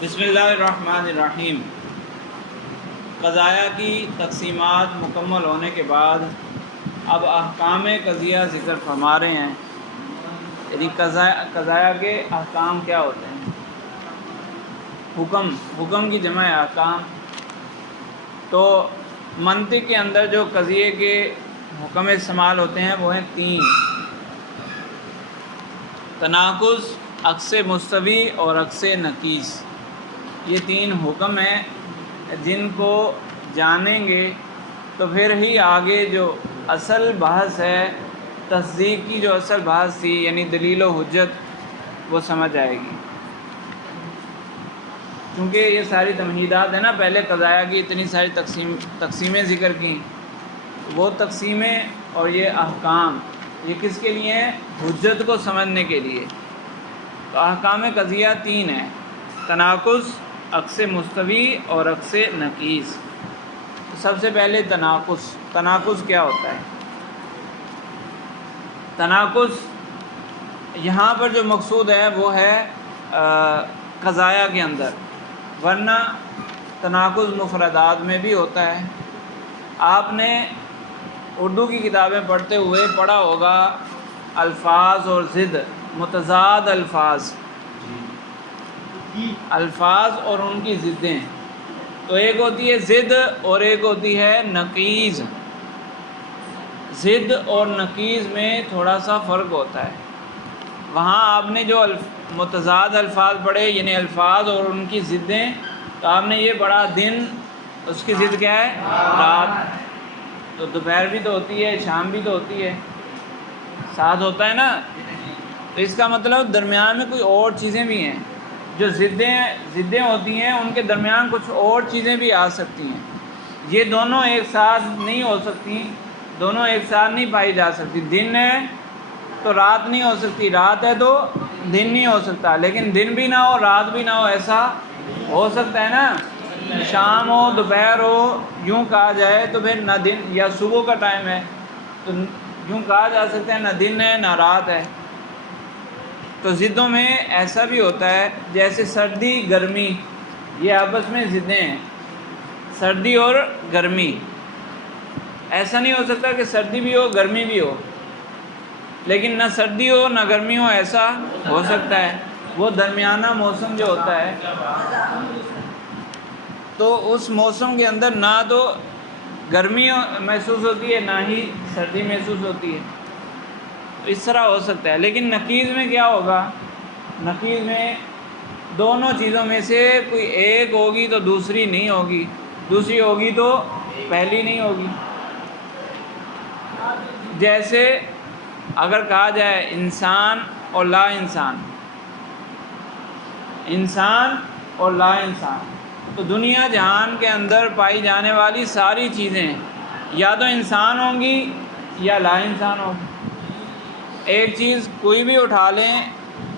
بسم اللہ الرحمن الرحیم۔ قضایہ کی تقسیمات مکمل ہونے کے بعد اب احکام قضیہ ذکر فرما رہے ہیں، یعنی قضایہ کے احکام کیا ہوتے ہیں۔ حکم کی جمع ہے احکام۔ تو منطق کے اندر جو قضیے کے حکم استعمال ہوتے ہیں وہ ہیں 3: تناقض، عکس مستوی اور عکس نقیص۔ یہ 3 حکم ہیں جن کو جانیں گے تو پھر ہی آگے جو اصل بحث ہے، تصدیق کی جو اصل بحث تھی یعنی دلیل و حجت، وہ سمجھ آئے گی۔ کیونکہ یہ ساری تمہیدات ہیں نا، پہلے قضایہ کی اتنی ساری تقسیمیں ذکر کی، وہ تقسیمیں اور یہ احکام یہ کس کے لیے ہیں؟ حجت کو سمجھنے کے لیے۔ تو احکام قضیہ 3 ہیں: تناقض، عکس مستوی اور عکس نقیص۔ سب سے پہلے تناقض کیا ہوتا ہے؟ تناقض یہاں پر جو مقصود ہے وہ ہے قضایہ کے اندر، ورنہ تناقض مفردات میں بھی ہوتا ہے۔ آپ نے اردو کی کتابیں پڑھتے ہوئے پڑھا ہوگا الفاظ اور ضد، متضاد الفاظ اور ان کی ضدیں۔ تو ایک ہوتی ہے ضد اور ایک ہوتی ہے نقیض۔ ضد اور نقیض میں تھوڑا سا فرق ہوتا ہے۔ وہاں آپ نے جو متضاد الفاظ پڑھے یعنی الفاظ اور ان کی ضدیں، تو آپ نے یہ پڑھا دن، اس کی ضد کیا ہے؟ رات۔ تو دوپہر بھی تو ہوتی ہے، شام بھی تو ہوتی ہے، ساتھ ہوتا ہے نا۔ تو اس کا مطلب درمیان میں کوئی اور چیزیں بھی ہیں۔ جو ضدیں ہوتی ہیں ان کے درمیان کچھ اور چیزیں بھی آ سکتی ہیں۔ یہ دونوں ایک ساتھ نہیں ہو سکتی، دونوں ایک ساتھ نہیں پائی جا سکتی۔ دن ہے تو رات نہیں ہو سکتی، رات ہے تو دن نہیں ہو سکتا، لیکن دن بھی نہ ہو رات بھی نہ ہو، ایسا ہو سکتا ہے نا۔ شام ہو دوپہر ہو، یوں کہا جائے تو پھر نہ دن، یا صبح کا ٹائم ہے تو یوں کہا جا سکتا ہے نہ دن ہے نہ رات ہے۔ تو ضدوں میں ایسا بھی ہوتا ہے، جیسے سردی گرمی، یہ آپس میں ضدیں ہیں، سردی اور گرمی۔ ایسا نہیں ہو سکتا کہ سردی بھی ہو گرمی بھی ہو، لیکن نہ سردی ہو نہ گرمی ہو، ایسا ہو سکتا ہے۔ وہ درمیانہ موسم جو ہوتا ہے، تو اس موسم کے اندر نہ تو گرمی محسوس ہوتی ہے نہ ہی سردی محسوس ہوتی ہے، تو اس طرح ہو سکتا ہے۔ لیکن نقیض میں کیا ہوگا؟ نقیض میں دونوں چیزوں میں سے کوئی ایک ہوگی تو دوسری نہیں ہوگی، دوسری ہوگی تو پہلی نہیں ہوگی۔ جیسے اگر کہا جائے انسان اور لا انسان، انسان اور لا انسان، تو دنیا جہان کے اندر پائی جانے والی ساری چیزیں یا تو انسان ہوں گی یا لا انسان ہوگی۔ ایک چیز کوئی بھی اٹھا لیں،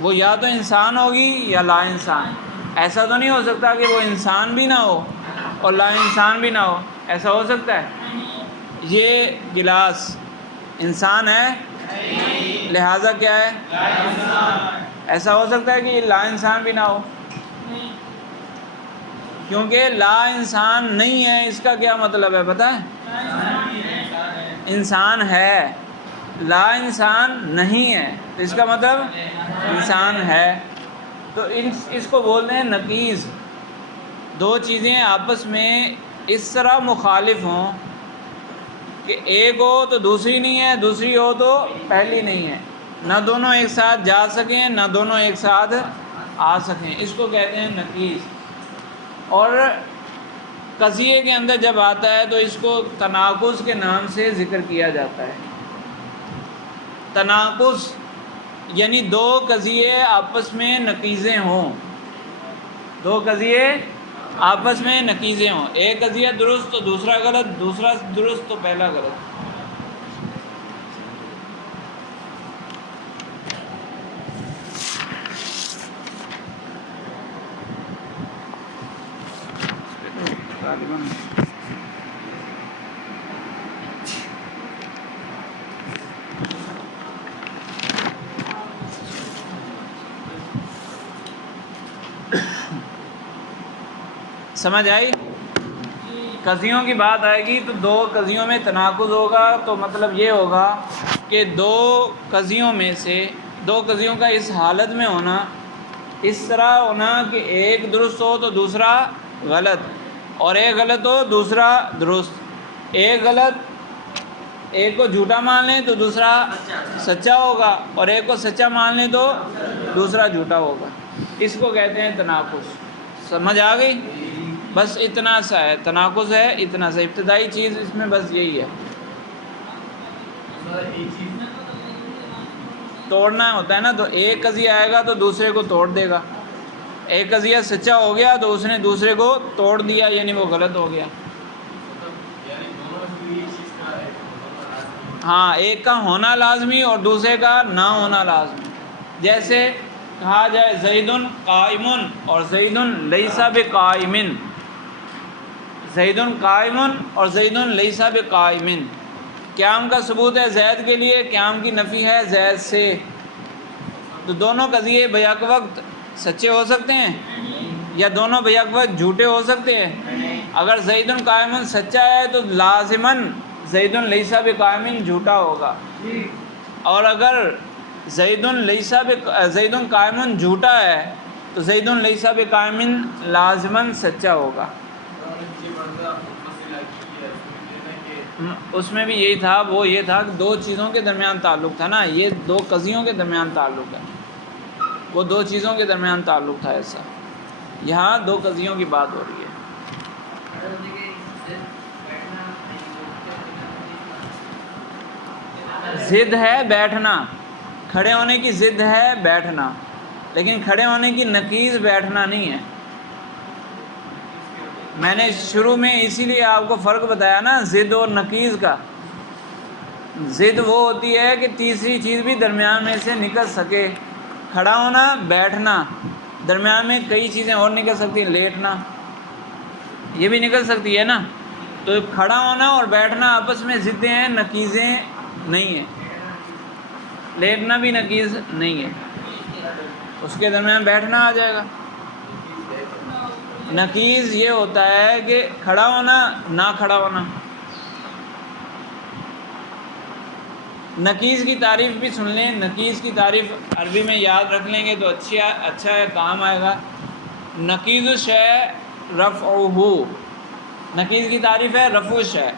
وہ یا تو انسان ہوگی یا لا انسان۔ ایسا تو نہیں ہو سکتا کہ وہ انسان بھی نہ ہو اور لا انسان بھی نہ ہو، ایسا ہو سکتا ہے؟ یہ گلاس انسان ہے، لہذا کیا ہے؟ ایسا ہو سکتا ہے کہ یہ لا انسان بھی نہ ہو؟ کیونکہ لا انسان نہیں ہے، اس کا کیا مطلب ہے پتہ ہے؟ انسان ہے، لا انسان نہیں ہے، تو اس کا مطلب انسان ہے۔ تو اس کو بولتے ہیں نقیض۔ دو چیزیں آپس میں اس طرح مخالف ہوں کہ ایک ہو تو دوسری نہیں ہے، دوسری ہو تو پہلی نہیں ہے، نہ دونوں ایک ساتھ جا سکیں نہ دونوں ایک ساتھ آ سکیں، اس کو کہتے ہیں نقیض۔ اور قضیے کے اندر جب آتا ہے تو اس کو تناقض کے نام سے ذکر کیا جاتا ہے۔ تناقض یعنی دو قضیے آپس میں نقیضیں ہوں، دو قضیے آپس میں نقیضیں ہوں، ایک قضیہ درست تو دوسرا غلط، دوسرا درست تو پہلا غلط۔ سمجھ آئی؟ قضیوں کی بات آئے گی تو دو قضیوں میں تناقض ہوگا، تو مطلب یہ ہوگا کہ دو قضیوں میں سے دو قضیوں کا اس حالت میں ہونا، اس طرح ہونا کہ ایک درست ہو تو دوسرا غلط، اور ایک غلط ہو دوسرا درست، ایک غلط ایک کو جھوٹا مان لیں تو دوسرا سچا ہوگا، اور ایک کو سچا مان لیں تو دوسرا جھوٹا ہوگا۔ اس کو کہتے ہیں تناقض۔ سمجھ آ گئی؟ بس اتنا سا ہے تناقض، ہے اتنا سا ابتدائی چیز اس میں، بس یہی ہے۔ توڑنا ہوتا ہے نا، تو ایک قضیہ آئے گا تو دوسرے کو توڑ دے گا، ایک قضیہ سچا ہو گیا تو اس نے دوسرے کو توڑ دیا، یعنی وہ غلط ہو گیا۔ ہاں، ایک کا ہونا لازمی اور دوسرے کا نہ ہونا لازمی۔ جیسے کہا جائے زید قائم اور زید لیس بقائم، زید قائم اور زید لیس بقائم، قیام کا ثبوت ہے زید کے لیے، قیام کی نفی ہے زید سے، تو دونوں قضیے بیک وقت سچے ہو سکتے ہیں یا دونوں بیک وقت جھوٹے ہو سکتے ہیں؟ اگر زید قائم سچا ہے تو لازماً زید لیس بقائم جھوٹا ہوگا، اور اگر زید قائم جھوٹا ہے تو زید لیس بقائم لازماً سچا ہوگا۔ اس میں بھی یہی تھا، وہ یہ تھا کہ دو چیزوں کے درمیان تعلق تھا نا، یہ دو قضیوں کے درمیان تعلق ہے، وہ دو چیزوں کے درمیان تعلق تھا ایسا، یہاں دو قضیوں کی بات ہو رہی ہے۔ ضد ہے بیٹھنا، کھڑے ہونے کی ضد ہے بیٹھنا، لیکن کھڑے ہونے کی نقیض بیٹھنا نہیں ہے۔ میں نے شروع میں اسی لیے آپ کو فرق بتایا نا ضد اور نقیض کا۔ ضد وہ ہوتی ہے کہ تیسری چیز بھی درمیان میں سے نکل سکے، کھڑا ہونا بیٹھنا، درمیان میں کئی چیزیں اور نکل سکتی ہیں، لیٹنا یہ بھی نکل سکتی ہے نا، تو کھڑا ہونا اور بیٹھنا آپس میں ضدیں ہیں، نقیضیں نہیں ہیں، لیٹنا بھی نقیض نہیں ہے، اس کے درمیان بیٹھنا آ جائے گا۔ نقیض یہ ہوتا ہے کہ کھڑا ہونا نہ کھڑا ہونا۔ نقیض کی تعریف بھی سن لیں، نقیض کی تعریف عربی میں یاد رکھ لیں گے تو اچھا ہے، کام آئے گا۔ نقیض الشے رفعہ، نقیض کی تعریف ہے رفع الشے،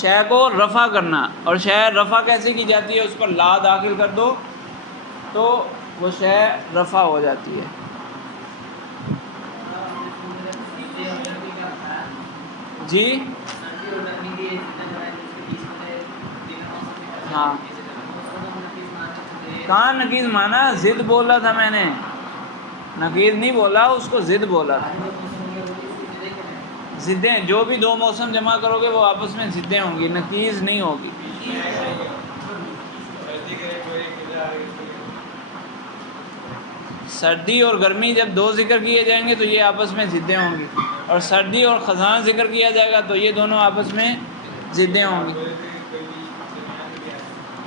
شے کو رفع کرنا، اور شے رفع کیسے کی جاتی ہے؟ اس پر لا داخل کر دو تو وہ شے رفع ہو جاتی ہے۔ جی ہاں، کہاں نقیض مانا؟ ضد بولا تھا میں نے، نقیض نہیں بولا، اس کو ضد بولا تھا۔ ضدیں جو بھی دو موسم جمع کرو گے وہ آپس میں ضدیں ہوں گی، نقیض نہیں ہوگی۔ سردی اور گرمی جب دو ذکر کیے جائیں گے تو یہ آپس میں ضدیں ہوں گی، اور سردی اور خزاں ذکر کیا جائے گا تو یہ دونوں آپس میں ضدیں ہوں گی۔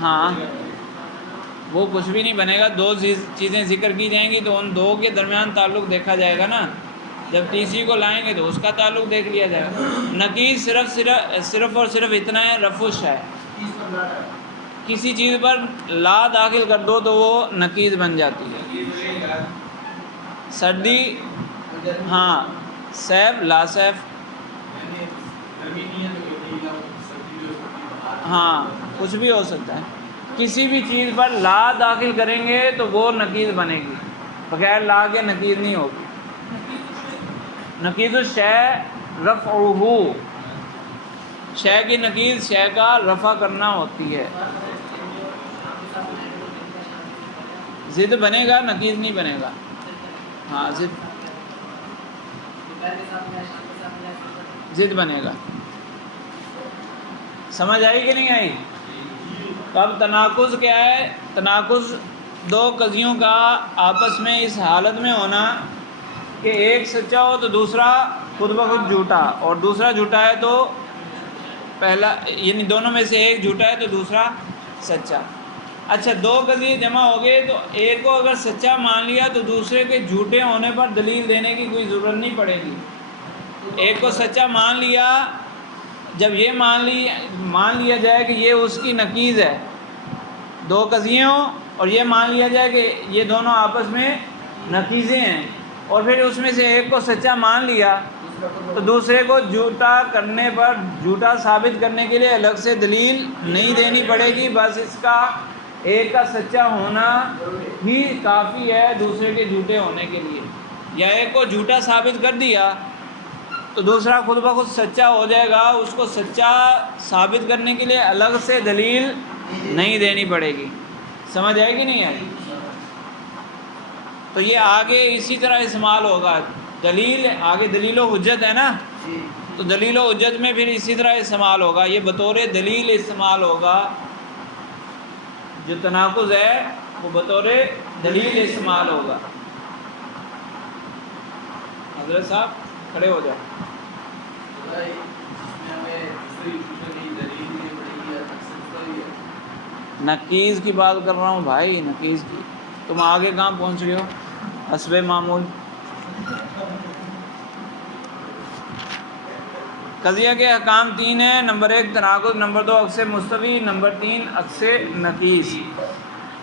ہاں، وہ کچھ بھی نہیں بنے گا، دو چیزیں ذکر کی جائیں گی تو ان دو کے درمیان تعلق دیکھا جائے گا نا، جب تیسری کو لائیں گے تو اس کا تعلق دیکھ لیا جائے گا۔ نقیض صرف اور صرف اتنا ہے، رفع ہے، کسی چیز پر لا داخل کر دو تو وہ نقیض بن جاتی ہے۔ سردی، ہاں، سیف لا سیف، ہاں کچھ بھی ہو سکتا ہے، کسی بھی چیز پر لا داخل کریں گے تو وہ نقیض بنے گی، بغیر لا کے نقیض نہیں ہوگی۔ نقیض الشے رفعہ، شے کی نقیض شے کا رفع کرنا ہوتی ہے۔ ضد بنے گا، نقیض نہیں بنے گا۔ ہاں، ضد بنے گا۔ سمجھ آئی کہ نہیں آئی؟ تو اب تناقض کیا ہے؟ تناقض دو قضیوں کا آپس میں اس حالت میں ہونا کہ ایک سچا ہو تو دوسرا خود بخود جھوٹا، اور دوسرا جھوٹا ہے تو پہلا، یعنی دونوں میں سے ایک جھوٹا ہے تو دوسرا سچا۔ اچھا، دو قضیے جمع ہو گئے تو ایک کو اگر سچا مان لیا تو دوسرے کے جھوٹے ہونے پر دلیل دینے کی کوئی ضرورت نہیں پڑے گی۔ ایک کو سچا مان لیا، جب یہ مان لیا جائے کہ یہ اس کی نقیض ہے، دو قضیے ہوں اور یہ مان لیا جائے کہ یہ دونوں آپس میں نقیضیں ہیں، اور پھر اس میں سے ایک کو سچا مان لیا تو دوسرے کو جھوٹا کرنے پر، جھوٹا ثابت کرنے کے لیے الگ سے دلیل نہیں دینی پڑے گی، بس اس کا ایک کا سچا ہونا ہی کافی ہے دوسرے کے جھوٹے ہونے کے لیے۔ یا ایک کو جھوٹا ثابت کر دیا تو دوسرا خود بخود سچا ہو جائے گا، اس کو سچا ثابت کرنے کے لیے الگ سے دلیل نہیں دینی پڑے گی۔ سمجھ آئے گی نہیں آئے گی؟ تو یہ آگے اسی طرح استعمال ہوگا، دلیل آگے دلیل و حجت ہے نا، تو دلیل و حجت میں پھر اسی طرح استعمال ہوگا، یہ بطور دلیل استعمال ہوگا، جو تناقض ہے وہ بطور دلیل استعمال ہوگا۔ حضرت صاحب کھڑے ہو جائیں۔ نقیض کی بات کر رہا ہوں بھائی، نقیض کی۔ تم آگے کہاں پہنچ گئے ہو؟ حسب معمول۔ قضیہ کے احکام تین ہیں، نمبر 1 تناقض، نمبر 2 عکس مستوی، نمبر 3 عکس نقیض۔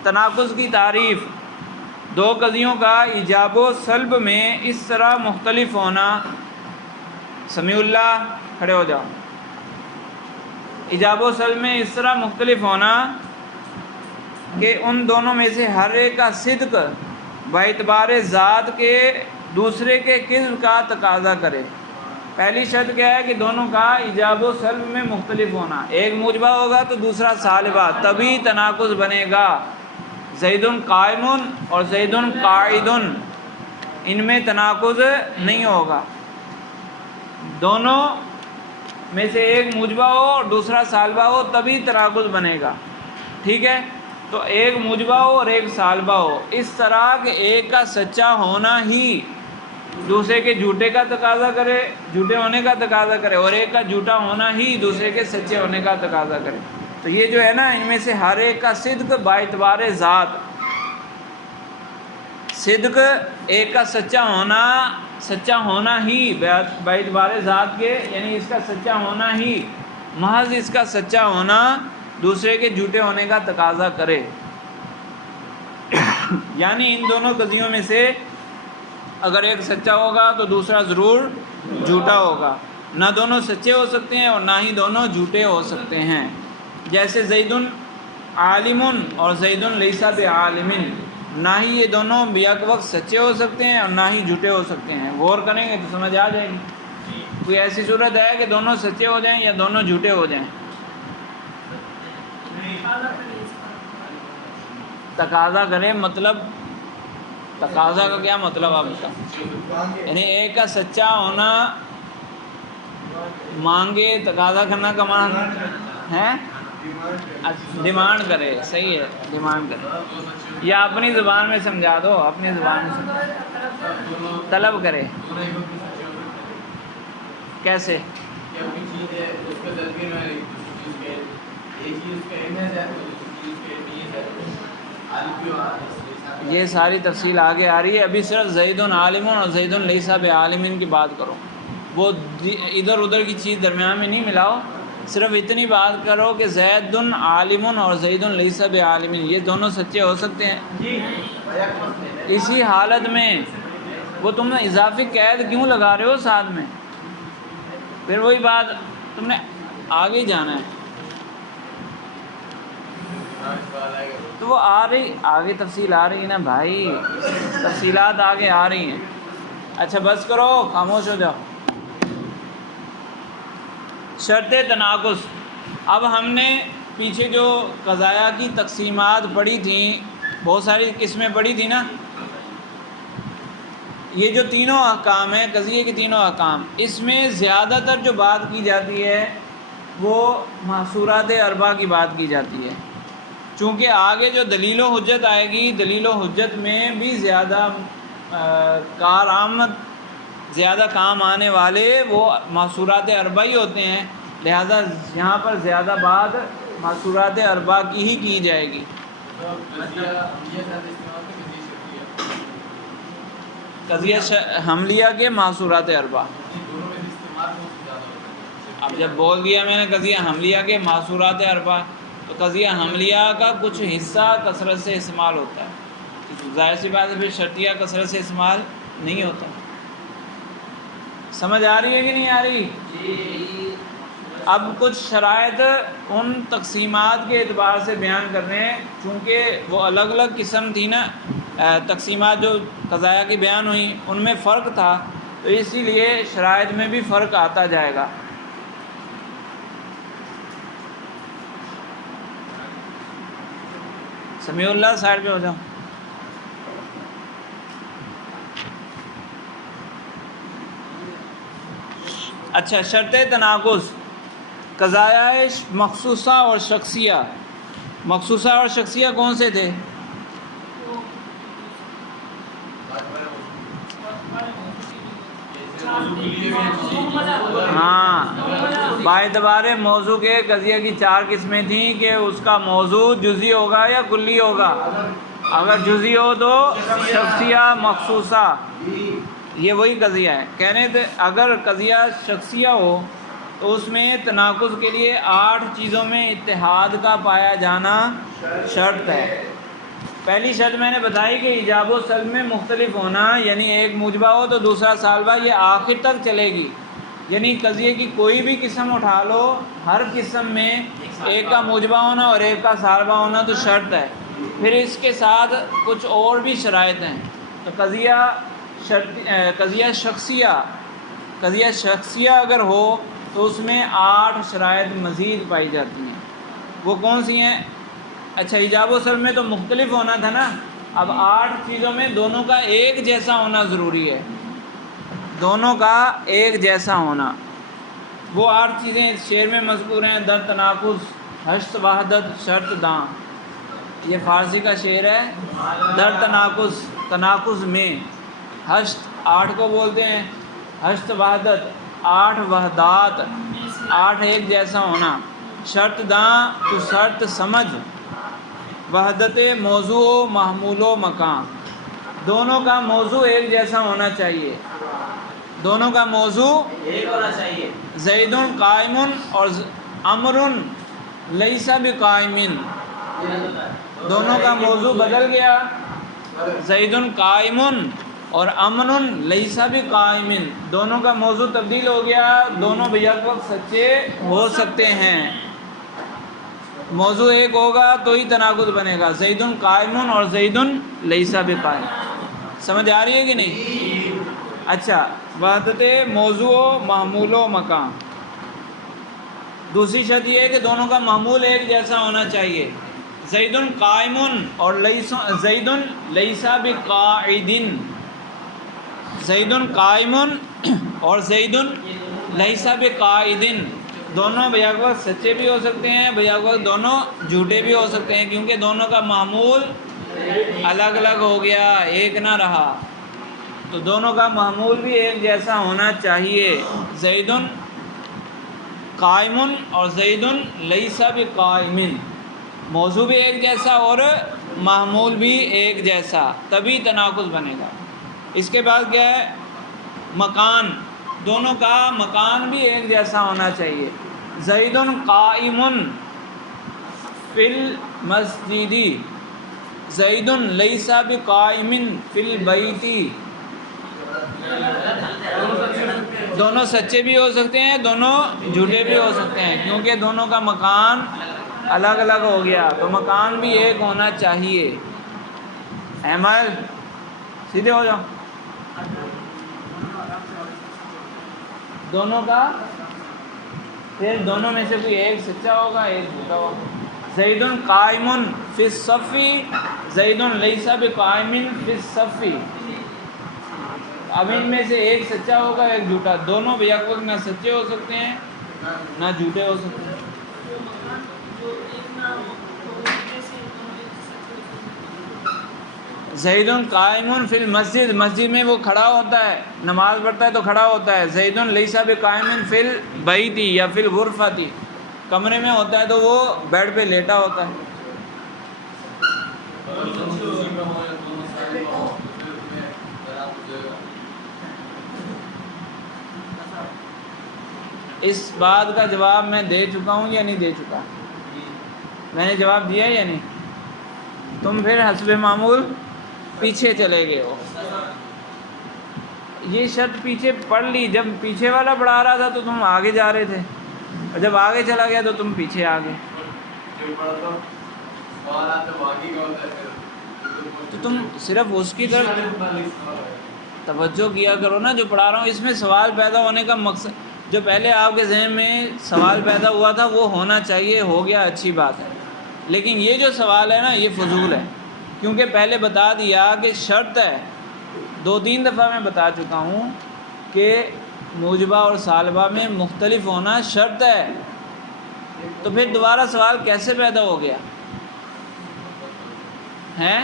تناقض کی تعریف: دو قضیوں کا ایجاب و سلب میں اس طرح مختلف ہونا، سمیع اللہ کھڑے ہو جاؤ، ایجاب و سلب میں اس طرح مختلف ہونا کہ ان دونوں میں سے ہر ایک کا صدق باعتبار ذات کے دوسرے کے کذب کا تقاضا کرے۔ پہلی شرط کیا ہے کہ دونوں کا ایجاب و سلب میں مختلف ہونا، ایک موجبہ ہوگا تو دوسرا سالبہ، تبھی تناقض بنے گا۔ زید قائم اور زید قاعد، ان میں تناقض نہیں ہوگا، دونوں میں سے ایک موجبہ ہو اور دوسرا سالبہ ہو تبھی تناقض بنے گا، ٹھیک ہے؟ تو ایک موجبہ ہو اور ایک سالبہ ہو، اس طرح کہ ایک کا سچا ہونا ہی دوسرے کے جھوٹے کا تقاضا کرے، جھوٹے ہونے کا تقاضا کرے، اور ایک کا جھوٹا ہونا ہی دوسرے کے سچے ہونے کا تقاضا کرے۔ تو یہ جو ہے نا، ان میں سے ہر ایک کا صدق باعتبار ذات، صدق ایک کا سچا ہونا ہی باعتبار ذات کے، یعنی اس کا سچا ہونا ہی، محض اس کا سچا ہونا دوسرے کے جھوٹے ہونے کا تقاضا کرے۔ یعنی ان دونوں قضیوں میں سے اگر ایک سچا ہوگا تو دوسرا ضرور جھوٹا ہوگا، نہ دونوں سچے ہو سکتے ہیں اور نہ ہی دونوں جھوٹے ہو سکتے ہیں۔ جیسے زید عالم اور زید لیس بعالم، نہ ہی یہ دونوں بیک وقت سچے ہو سکتے ہیں اور نہ ہی جھوٹے ہو سکتے ہیں۔ غور کریں گے تو سمجھ آ جائے گی۔ کوئی ایسی صورت ہے کہ دونوں سچے ہو جائیں یا دونوں جھوٹے ہو جائیں؟ تقاضا کرے، مطلب تقاضا کا کیا مطلب آپ بتاؤ؟ یعنی ایک کا سچا ہونا مانگے، تقاضا کرنا کا معنی ہے ڈیمانڈ کرے، صحیح ہے، ڈیمانڈ کرے، یا اپنی زبان میں سمجھا دو، اپنی زبان میں طلب کرے۔ کیسے؟ یہ ساری تفصیل آگے آ رہی ہے، ابھی صرف زید عالم اور زید لیس بعالم کی بات کرو، وہ ادھر ادھر کی چیز درمیان میں نہیں ملاؤ، صرف اتنی بات کرو کہ زید عالم اور زید لیس بعالم، یہ دونوں سچے ہو سکتے ہیں۔ اسی حالت میں وہ تم نے اضافی قید کیوں لگا رہے ہو ساتھ میں؟ پھر وہی بات، تم نے آگے جانا ہے تو وہ آ رہی، آگے تفصیل آ رہی ہے نا بھائی، تفصیلات آگے آ رہی ہیں۔ اچھا بس کرو، خاموش ہو جاؤ۔ شرط تناقض، اب ہم نے پیچھے جو قضایا کی تقسیمات پڑھی تھیں، بہت ساری قسمیں پڑھی تھیں نا، یہ جو تینوں احکام ہیں، قضیے کے تینوں احکام، اس میں زیادہ تر جو بات کی جاتی ہے وہ محصورات اربع کی بات کی جاتی ہے، چونکہ آگے جو دلیل و حجت آئے گی، دلیل و حجت میں بھی زیادہ کارآمد، زیادہ کام آنے والے وہ محصورات اربع ہی ہوتے ہیں، لہذا یہاں پر زیادہ بات محصورات اربع کی ہی کی جائے گی۔ قضیہ حملیہ کے محصورات اربع. اب جب بول دیا میں نے قضیہ حملیہ کے محصورات اربع، تو قضیہ حملیہ کا کچھ حصہ کثرت سے استعمال ہوتا ہے، ظاہر سی بات ہے پھر شرطیہ کثرت سے استعمال نہیں ہوتا. سمجھ آ رہی ہے کہ نہیں آ رہی؟ اب کچھ شرائط ان تقسیمات کے اعتبار سے بیان کر رہے ہیں، چونکہ وہ الگ الگ قسم تھی نا تقسیمات جو قضایا کی بیان ہوئی، ان میں فرق تھا، تو اسی لیے شرائط میں بھی فرق آتا جائے گا. سمیع اللہ سائڈ پہ ہو جاؤ. اچھا، شرط تناقض قضایا مخصوصہ اور شخصیہ. مخصوصہ اور شخصیہ کون سے تھے؟ ہاں، باعتبار موضوع کے قضیہ کی 4 قسمیں تھیں کہ اس کا موضوع جزئی ہوگا یا کلی ہوگا. اگر جزئی ہو تو شخصیہ مخصوصہ، یہ وہی قضیہ ہے. کہنے تھے اگر قضیہ شخصیہ ہو تو اس میں تناقض کے لیے 8 چیزوں میں اتحاد کا پایا جانا شرط ہے. پہلی شرط میں نے بتائی کہ ایجاب و سلب میں مختلف ہونا، یعنی ایک موجبہ ہو تو دوسرا سالبہ، یہ آخر تک چلے گی. یعنی قضیے کی کوئی بھی قسم اٹھا لو، ہر قسم میں ایک کا موجبہ ہونا اور ایک کا سالبہ ہونا تو شرط ہے. پھر اس کے ساتھ کچھ اور بھی شرائط ہیں. تو قضیہ شخصیہ اگر ہو تو اس میں 8 شرائط مزید پائی جاتی ہیں. وہ کون سی ہیں؟ اچھا، ایجاب و سلب میں تو مختلف ہونا تھا نا، اب 8 چیزوں میں دونوں کا ایک جیسا ہونا ضروری ہے. دونوں کا ایک جیسا ہونا. وہ 8 چیزیں اس شعر میں مذکور ہیں: در تناقض، ہشت وحدت، شرط داں. یہ فارسی کا شعر ہے. در تناقض، تناقض میں، ہشت 8 کو بولتے ہیں، ہشت وحدت 8 وحدات، 8 ایک جیسا ہونا. شرط داں تو شرط سمجھ، وحدت موضوع و محمول و مکان. دونوں کا موضوع ایک جیسا ہونا چاہیے، دونوں کا موضوع ایک ہونا چاہیے. زید قائم اور امر لیس بقائم، دونوں کا موضوع بدل گیا. زید قائم اور امر لیس بقائم، دونوں کا موضوع تبدیل ہو گیا. دونوں بیک وقت سچے ہو سکتے ہیں. موضوع ایک ہوگا تو ہی تناقض بنے گا. زید قائم اور زید لیس بقائم. سمجھ آ رہی ہے کہ نہیں؟ اچھا، وحدت موضوع و محمول و مکان. دوسری شرط یہ ہے کہ دونوں کا محمول ایک جیسا ہونا چاہیے. زید قائم اور زید لیس بقاعد. زید قائم اور زید لیس بقاعد، دونوں بیک وقت سچے بھی ہو سکتے ہیں، بیک وقت دونوں جھوٹے بھی ہو سکتے ہیں، کیونکہ دونوں کا معمول الگ الگ ہو گیا، ایک نہ رہا. تو دونوں کا معمول بھی ایک جیسا ہونا چاہیے. زید قائم اور زید لیس بقائم، موضوع بھی ایک جیسا اور معمول بھی ایک جیسا، تبھی تناقض بنے گا. اس کے بعد کیا ہے؟ مکان. دونوں کا مکان بھی ایک جیسا ہونا چاہیے. زید قائم فی المسجد، زید لیس بقائم فی البیت. دونوں سچے بھی ہو سکتے ہیں، دونوں جھوٹے بھی ہو سکتے ہیں، کیونکہ دونوں کا مکان الگ الگ ہو گیا، تو مکان بھی ایک ہونا چاہیے. احمد سیدھے ہو جاؤ. دونوں کا، پھر دونوں میں سے کوئی ایک سچا ہوگا، ایک جھوٹا ہوگا. زید قائم فی الصف، زید لیس بقائم فی الصف. اب ان میں سے ایک سچا ہوگا، ایک جھوٹا. دونوں بیک وقت نہ سچے ہو سکتے ہیں نہ جھوٹے ہو سکتے ہیں. زید قائم فی المسجد، مسجد میں وہ کھڑا ہوتا ہے، نماز پڑھتا ہے تو کھڑا ہوتا ہے. زید لیس بقائم فی البیت یا فی الغرفۃ، کمرے میں ہوتا ہے تو وہ بیڈ پہ لیٹا ہوتا ہے. اس بات کا جواب میں دے چکا ہوں یا نہیں دے چکا؟ میں نے جواب دیا یا نہیں؟ تم پھر حسب معمول پیچھے چلے گئے ہو. یہ شرط پیچھے پڑھ لی، جب پیچھے والا پڑھا رہا تھا تو تم آگے جا رہے تھے، اور جب آگے چلا گیا تو تم پیچھے آ گئے. تو تم صرف اس کی طرف توجہ کیا کرو نا جو پڑھا رہا ہوں. اس میں سوال پیدا ہونے کا مقصد، جو پہلے آپ کے ذہن میں سوال پیدا ہوا تھا وہ ہونا چاہیے، ہو گیا، اچھی بات ہے. لیکن یہ جو سوال ہے نا یہ فضول ہے، کیونکہ پہلے بتا دیا کہ شرط ہے. 2-3 دفعہ میں بتا چکا ہوں کہ موجبہ اور سالبہ میں مختلف ہونا شرط ہے. تو پھر دوبارہ سوال کیسے پیدا ہو گیا ہے؟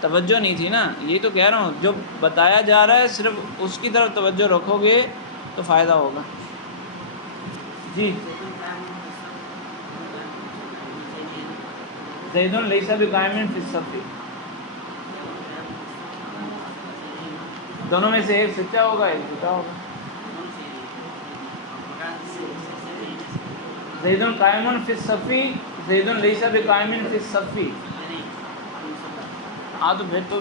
توجہ نہیں تھی نا. یہی تو کہہ رہا ہوں، جو بتایا جا رہا ہے صرف اس کی طرف توجہ رکھو گے تو فائدہ ہوگا. جی زید لیس بقائم فی الصف، دونوں میں سے ایک سچا ہوگا ایک جھوٹا ہوگا. زید قائم فی الصف، زید لیس بقائم فی الصف. ہاں تو پھر تو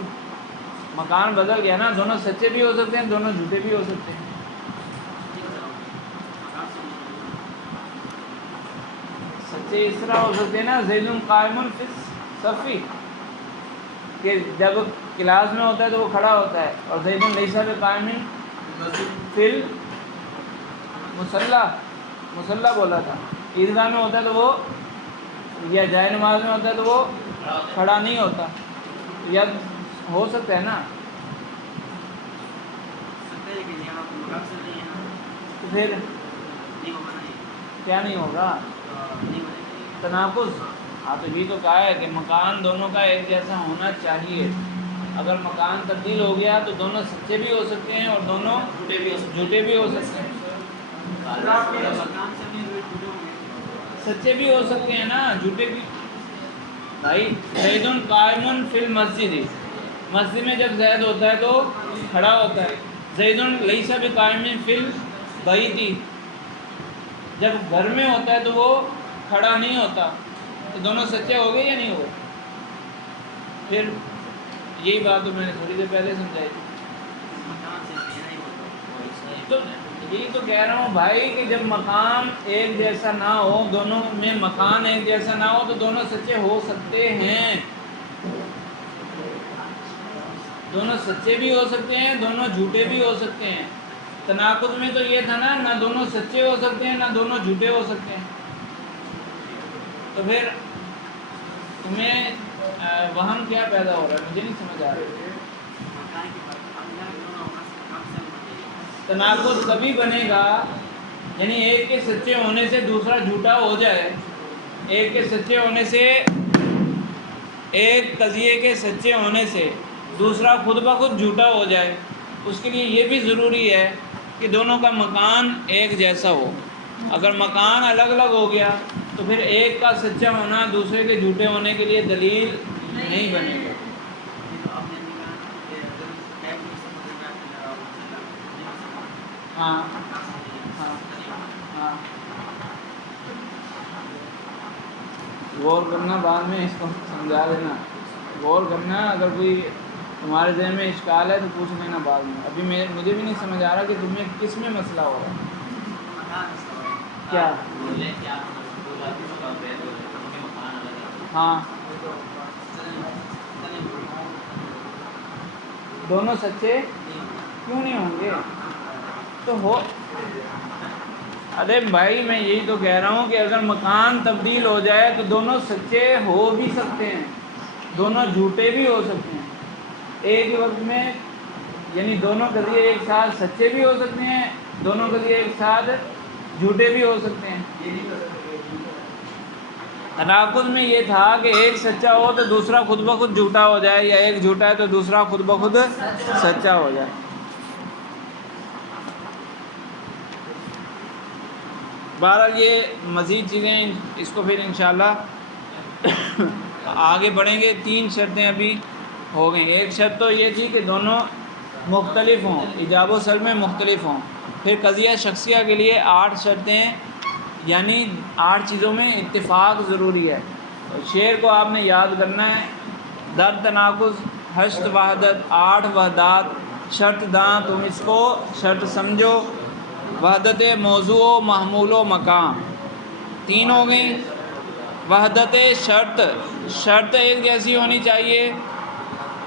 مکان بدل گیا نا، دونوں سچے بھی ہو سکتے ہیں، دونوں جھوٹے بھی ہو سکتے ہیں. سچے اس طرح ہو سکتے ہیں نا، زید قائم فی الصف، کہ جب کلاس میں ہوتا ہے تو وہ کھڑا ہوتا ہے، اور زید لیس بقائم فی مصلی بولا تھا. عیدگاہ میں ہوتا ہے تو وہ، یا جائے نماز میں ہوتا ہے تو وہ کھڑا نہیں ہوتا. یا ہو سکتا ہے نا، تو پھر کیا نہیں ہوگا؟ تناقض. ہاں تو یہ تو کہا ہے کہ مکان دونوں کا ایک جیسا ہونا چاہیے. اگر مکان تبدیل ہو گیا تو دونوں سچے بھی ہو سکتے ہیں اور دونوں جھوٹے بھی ہو سکتے ہیں. سچے بھی ہو سکتے ہیں نا، جھوٹے بھی. بھائی زید قائم فی المسجد، مسجد میں جب زید ہوتا ہے تو کھڑا ہوتا ہے. زید لیس بقائم فی البیت، جب گھر میں ہوتا ہے تو وہ کھڑا نہیں ہوتا. تو دونوں سچے ہو گئے یا نہیں ہوئے؟ پھر یہی بات تو میں نے تھوڑی دیر پہلے سمجھائی تھی. تو یہی تو کہہ رہا ہوں بھائی کہ جب مکان ایک جیسا نہ ہو، دونوں میں مکان ایک جیسا نہ ہو تو دونوں سچے ہو سکتے ہیں. دونوں سچے بھی ہو سکتے ہیں، دونوں جھوٹے بھی ہو سکتے ہیں. تناقض میں تو یہ تھا نا، نہ دونوں سچے ہو سکتے ہیں نہ دونوں جھوٹے ہو سکتے ہیں. تو پھر تمہیں وہم کیا پیدا ہو رہا ہے؟ مجھے نہیں سمجھ آ رہا. تناقض کبھی بنے گا یعنی ایک کے سچے ہونے سے دوسرا جھوٹا ہو جائے، ایک کے سچے ہونے سے، ایک قضیے کے سچے ہونے سے دوسرا خود بخود جھوٹا ہو جائے. اس کے لیے یہ بھی ضروری ہے کہ دونوں کا مکان ایک جیسا ہو. اگر مکان الگ الگ ہو گیا تو پھر ایک کا سچا ہونا دوسرے کے جھوٹے ہونے کے لیے دلیل نہیں بنے گا. ہاں ہاں ہاں، غور کرنا، بعد میں اس کو سمجھا دینا. غور کرنا، اگر کوئی تمہارے ذہن میں اشکال ہے تو پوچھ لینا بعد میں. ابھی مجھے بھی نہیں سمجھ آ رہا کہ تمہیں کس میں مسئلہ ہو رہا ہے. کیا؟ ہاں دونوں سچے کیوں نہیں ہوں گے؟ تو ہو، ارے بھائی میں یہی تو کہہ رہا ہوں کہ اگر مکان تبدیل ہو جائے تو دونوں سچے ہو بھی سکتے ہیں، دونوں جھوٹے بھی ہو سکتے ہیں. ایک ہی وقت میں یعنی دونوں قضیے ایک ساتھ سچے بھی ہو سکتے ہیں، دونوں قضیے ایک ساتھ جھوٹے بھی ہو سکتے ہیں. تناقض میں یہ تھا کہ ایک سچا ہو تو دوسرا خود بخود جھوٹا ہو جائے، یا ایک جھوٹا ہے تو دوسرا خود بخود سچا ہو جائے. بہرحال یہ مزید چیزیں اس کو پھر انشاءاللہ آگے بڑھیں گے 3 شرطیں ابھی ہو گئیں. ایک شرط تو یہ تھی کہ دونوں مختلف ہوں، ایجاب و سلب میں مختلف ہوں. پھر قضیہ شخصیہ کے لیے 8 شرطیں، یعنی 8 چیزوں میں اتفاق ضروری ہے. شعر کو آپ نے یاد کرنا ہے. در تناقض ہشت وحدت، 8 وحدات شرط داں تم اس کو شرط سمجھو. وحدت موضوع و محمول و مقام 3 ہو گئیں. وحدت شرط، شرط ایک جیسی ہونی چاہیے،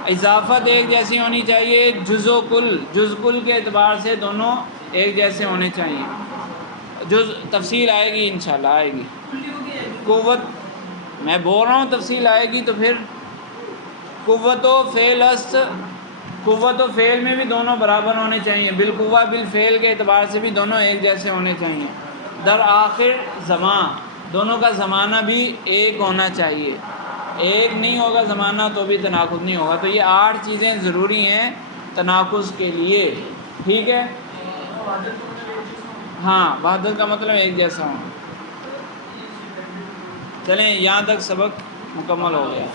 اضافت ایک جیسی ہونی چاہیے، جز و کل، جز کل کے اعتبار سے دونوں ایک جیسے ہونے چاہیے. جز تفصیل آئے گی انشاءاللہ، آئے گی. قوت، میں بول رہا ہوں تفصیل آئے گی. تو پھر قوت و فعل است، قوت و فعل میں بھی دونوں برابر ہونے چاہیے. بالقوہ بالفعل کے اعتبار سے بھی دونوں ایک جیسے ہونے چاہیے. در آخر زمان، دونوں کا زمانہ بھی ایک ہونا چاہیے. ایک نہیں ہوگا زمانہ تو بھی تناقض نہیں ہوگا. تو یہ 8 چیزیں ضروری ہیں تناقض کے لیے. ٹھیک ہے. ہاں، وحدت کا مطلب ایک جیسا ہونا. چلیں یہاں تک سبق مکمل ہو گیا.